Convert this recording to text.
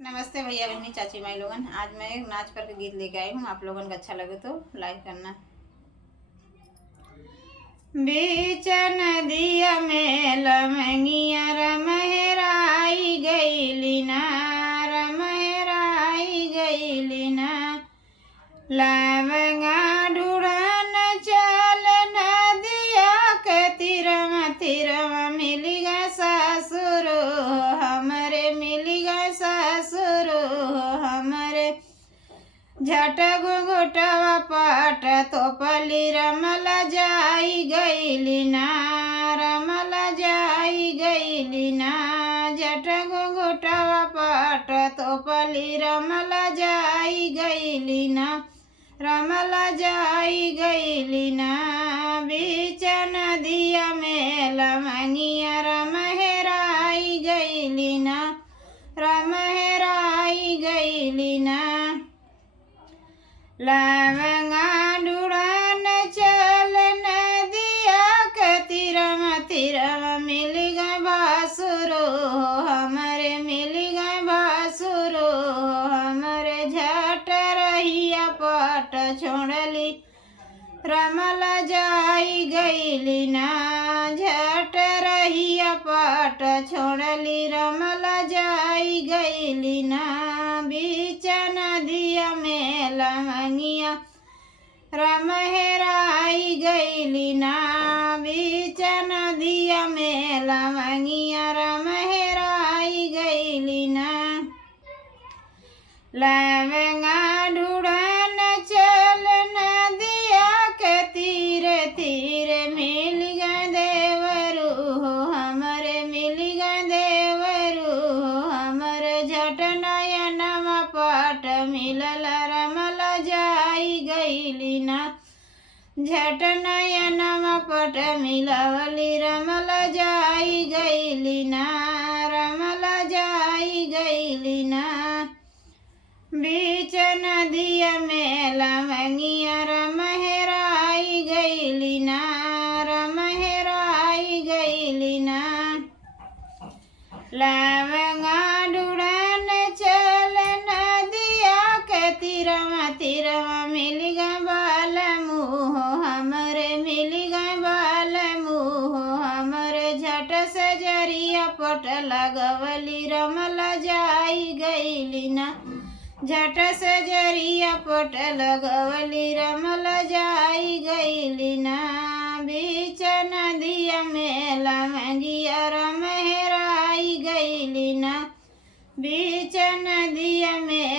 नमस्ते भैया बहनी चाची माई लोगन। आज मैं एक नाच पर के गीत लेके आई हूँ। आप लोगन को अच्छा लगे तो लाइक करना। बीच नदिया में लमंगिया रमहराई गईली ना, रमहराई गईली ना। लवंगा ढूढ़न चल नदिया के तिरवा तिरवा मिलिगा ससुर हमरे, मिलिगा ससुर हमरे। झट घुंघटवा पाट तोपली रमला जाई गईली ना, रमला जाई गईली ना। झट घुंघटवा पाट तोपली रमला जाई गईली ना, रमला जाई गईली ना। बीच नदिया में लमंगिया रमहराई गईली ना, रमहराई गईली ना। लवंगा ढूढ़न चल नदिया के तिरवा तिरवा मिल गए बासुरो हमरे, मिल गए बासुरो हमरे। झट रहिया पट छोड़ली रमला जाई गईली ना, झट रहिया पट छोड़ली रमला जाई गईली ना। बीच नदिया में लमंगिया रमहराई गईली ना, बीच नदिया में लमंगिया रमहराई गईली ना। लवंगा ढूढ़न चल नदिया के तीरे तीरे मिल गए देवरू हमरे, मिल गए देवरू हमरे। झट नयनवा पाट मिलल रमला जाई गईली ना, झट नयनवा पट मिलवली रमला जाई गईली ना, रमला जाई गईली ना। बीच नदिया में लमंगिया रमहराई गईली ना, रमहराई गईली ना। लवंगा ढूढ़न चल नदिया के तिरवा तिरवा मिल गए बाल मुँह हमरे, मिल गए बाल मुँह हमरे। झट से जरिया पट लगवली रमला जाई गईली ना, झट से जरिया पट लगवली रमला जाई गईली ना। बीच नदिया में लमंगिया रमहराई गईली ना, बीच नदिया में